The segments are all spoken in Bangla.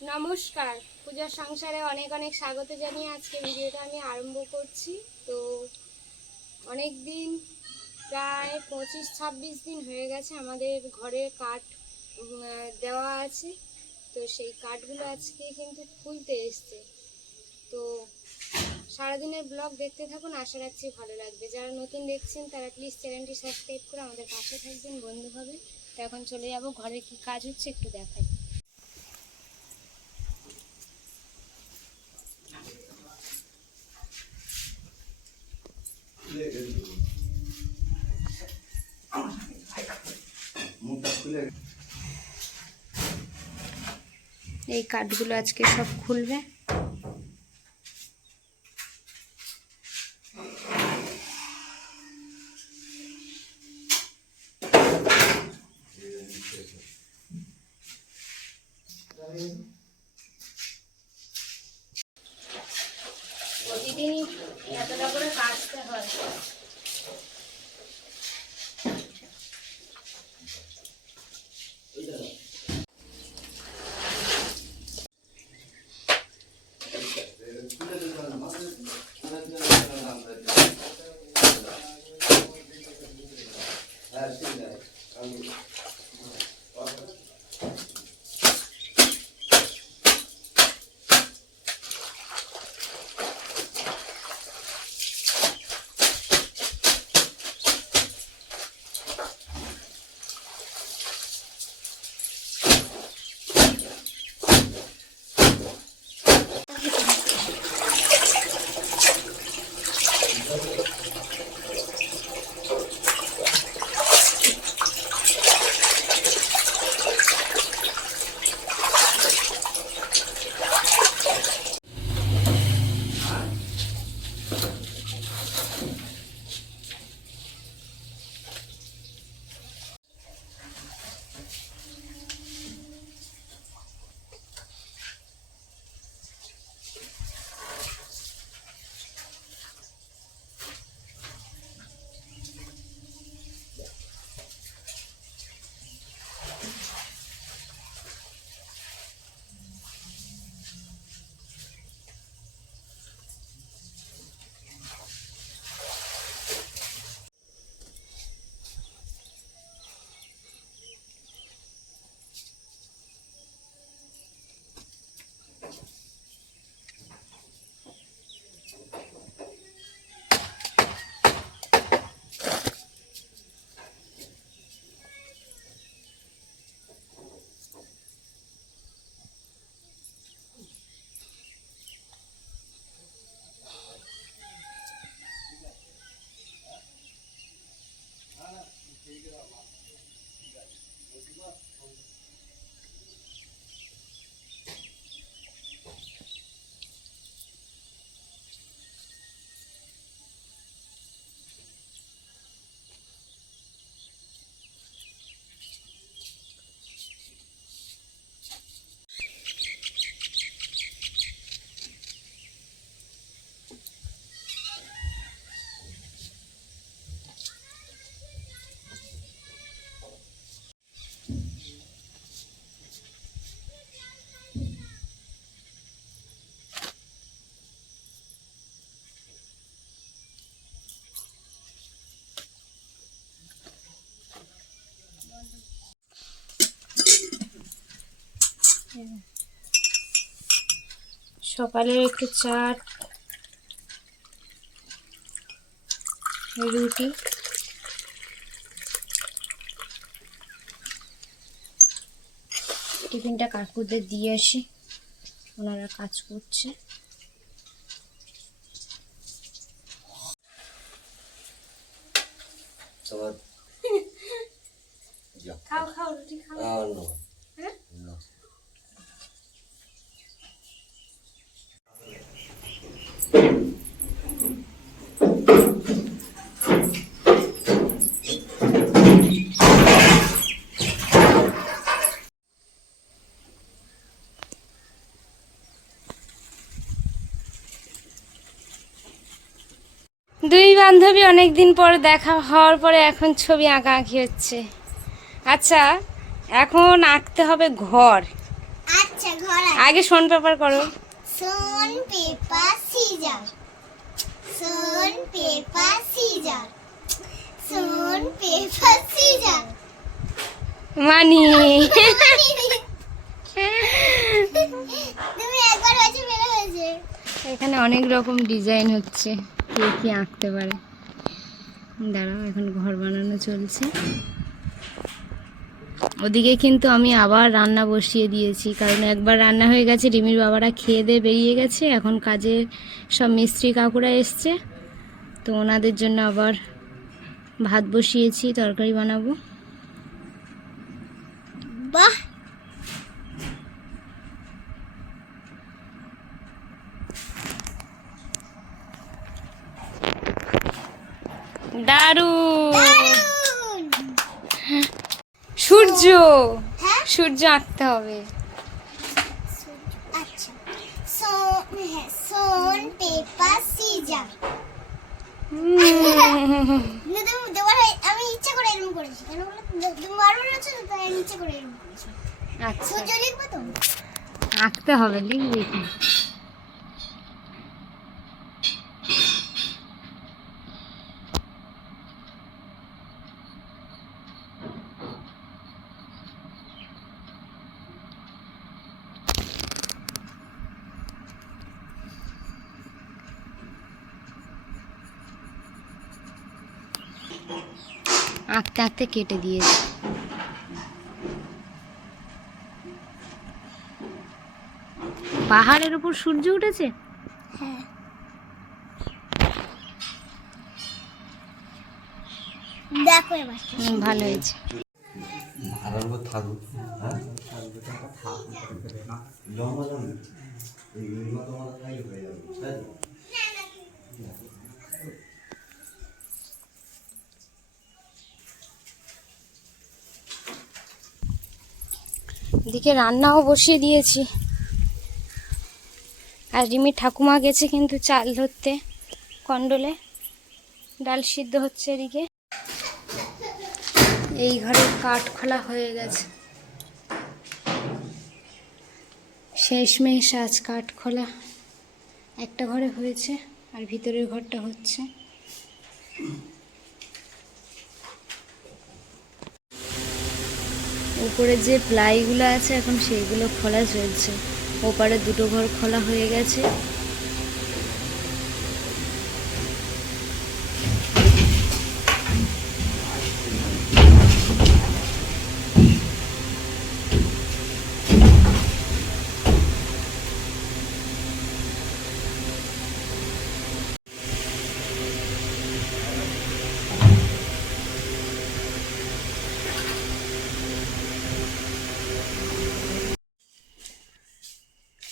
নমস্কার, পূজার সংসারে অনেক অনেক স্বাগত জানিয়ে আজকে ভিডিওটা আমি আরম্ভ করছি। তো অনেক দিন, প্রায় 25-26 দিন হয়ে গেছে আমাদের ঘরে কাঠ দেওয়া আছে। তো সেই কাঠগুলো আজকে কিন্তু খুলতে এসছে। তো সারাদিনের ব্লগ দেখতে থাকুন, আশা রাখছি ভালো লাগবে। যারা নতুন দেখছেন তারা প্লিজ চ্যানেলটি সাবস্ক্রাইব করে আমাদের পাশে থাকবেন, বন্ধু হবে। তো এখন চলে যাব, ঘরে কি কাজ হচ্ছে একটু দেখাই। এই কাঠগুলো আজকে সব খুলবে। প্রতিদিনই এতটা করে কাটতে হয়। সকালে একটু চাট, রুটি, টিফিনটা কাকুদের দিয়ে আসি, ওনারা কাজ করছে। খাও খাও, রুটি খাও। হ্যাঁ? 2 বান্ধবী অনেকদিন পর দেখা হওয়ার পরে এখন ছবি আঁকাআঁকি হচ্ছে। আচ্ছা, এখন আঁকতে হবে ঘর। আচ্ছা, ঘর আগে শোন পেপার করো। শোন পেপার সিজার, শোন পেপার সিজার, শোন পেপার সিজার। মানি তুমি একবার হয়েছে বেরো হয়েছে। এখানে অনেক রকম ডিজাইন হচ্ছে, কে কি আঁকতে পারে। দাঁড়াও, এখন ঘর বানানো চলছে। ওদিকে কিন্তু আমি আবার রান্না বসিয়ে দিয়েছি, কারণ একবার রান্না হয়ে গেছে, রিমির বাবারা খেয়ে দিয়ে বেরিয়ে গেছে। এখন কাজের সব মিস্ত্রি কাকুরা এসছে, তো ওনাদের জন্য আবার ভাত বসিয়েছি, তরকারি বানাবো। বাহ, দারুণ! সূর্য, হ্যাঁ সূর্য আঁকতে হবে। আচ্ছা, শোন পেপার সিজার। আমি ইচ্ছা করে এরকম করেছি, কেন বলো? তুমি বারবার আছো তো, তাই আমি ইচ্ছা করে এরকম করেছি। আচ্ছা, সূর্য লিখবো তো? আঁকতে হবে, লিখবি কি? আঁকতে আঁকতে কেটে দিয়েছি। পাহাড়ের উপর সূর্য উঠেছে। হ্যাঁ, দেখো এবার। ভালো হয়েছে। এদিকে রান্নাও বসিয়ে দিয়েছি। আর রিমির ঠাকুমা গেছে কিন্তু চাল ধরতে কন্ডলে, ডাল সিদ্ধ হচ্ছে এদিকে। এই ঘরে কাঠ খোলা হয়ে গেছে, শেষমেশ আজ কাঠ খোলা একটা ঘরে হয়েছে, আর ভিতরের ঘরটা হচ্ছে। উপরে যে প্লাইগুলো আছে এখন সেইগুলো খোলা চলছে। ওপারে দুটো ঘর খোলা হয়ে গেছে।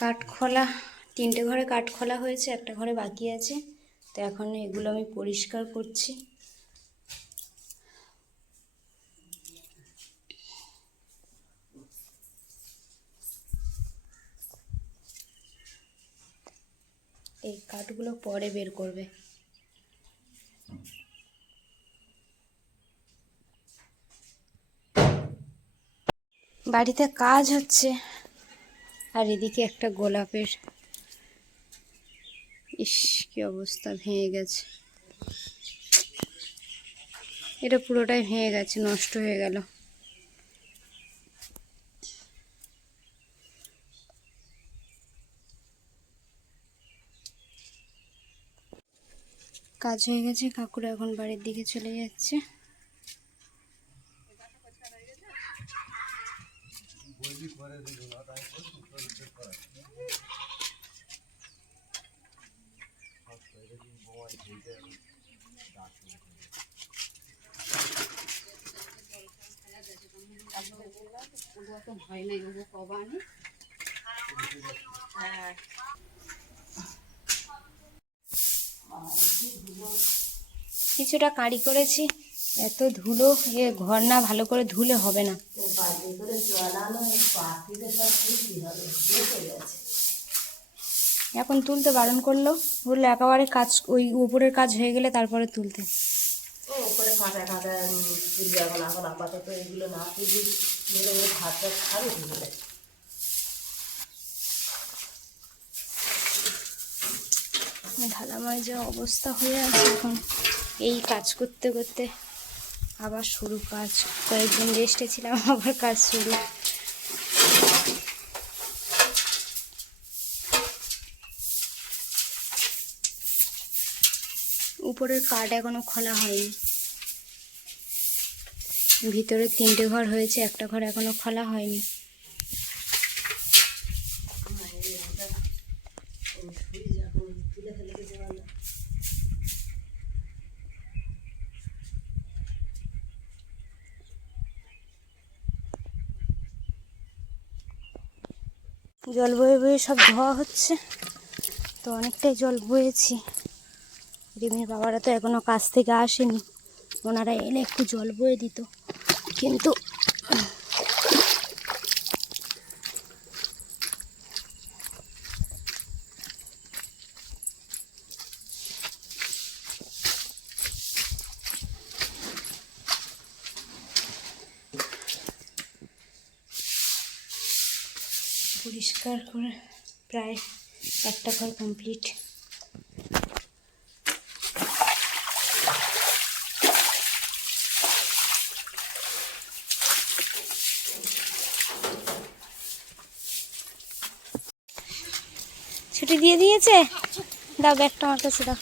কাঠ খোলা, 3টে ঘরে কাঠ খোলা হয়েছে, একটা ঘরে বাকি আছে। তো এখন এগুলো আমি পরিষ্কার করছি। এই কাঠগুলো পরে বের করবে। বাড়িতে কাজ হচ্ছে, আর এদিকে একটা গোলাপের, ইস কি অবস্থা, ভেঙে গেছে। এটা পুরোটাই ভেঙে গেছে, নষ্ট হয়ে গেল। কাজ হয়ে গেছে, কাকুরা এখন বাড়ির দিকে চলে যাচ্ছে। কিছুটা কাঁড়ি করেছি, এত ধুলো, এ ঘর না ভালো করে ধুলে হবে না। এখন তুলতে বারণ করলো, বললো একেবারে কাজ, ওই উপরের কাজ হয়ে গেলে তারপরে তুলতে। উপরে কাঁটা কাঁটা তুলবে এখন, আপাতত এগুলো না তুলি, ভাত খাবে তুলবে। ঢালামায় যা অবস্থা হয়ে আছে এখন, এই কাজ করতে করতে আবার শুরু কাজ। কয়েকদিন রেস্টে ছিলাম, আবার কাজ শুরু। উপরের কাঠ এখনো খোলা হয়নি। ভিতরে 3টে ঘর হয়েছে, একটা ঘর এখনো খোলা হয়নি। জল বয়ে বয়ে সব ধোয়া হচ্ছে, তো অনেকটাই জল বয়েছি। রিমির বাবারা তো এখনো কাজ থেকে আসেনি, ওনারা এলে একটু জল বয়ে দিত, কিন্তু পরিষ্কার করে প্রায় একটা ঘর কমপ্লিট। ছুটি দিয়ে দিয়েছে? দাও ব্যাগটা আমার কাছে দাও।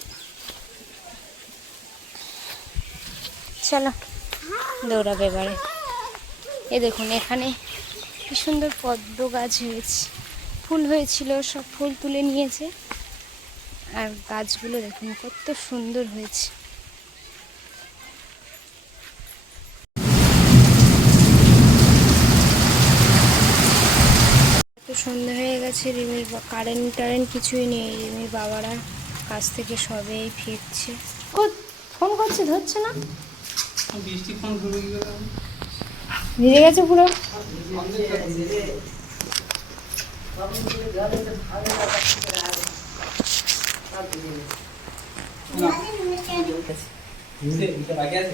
চলো দৌড়াবে এবারে। এ দেখুন এখানে কি সুন্দর পদ্ম গাছ হয়েছে, ফুল হয়েছিল, সব ফুল তুলে নিয়েছে। আর গাছগুলো দেখুন কত সুন্দর হয়েছে। এত সন্ধ্যা হয়ে গেছে, রিমির কারেন্ট কিছুই নেই। রিমির বাবারা কাছ থেকে সবেই ফিরছে। ফোন করছে, ধরছে না। বৃষ্টি ফোন করবে কি করে? ভিজে গেছে পুরো। বাকি আছে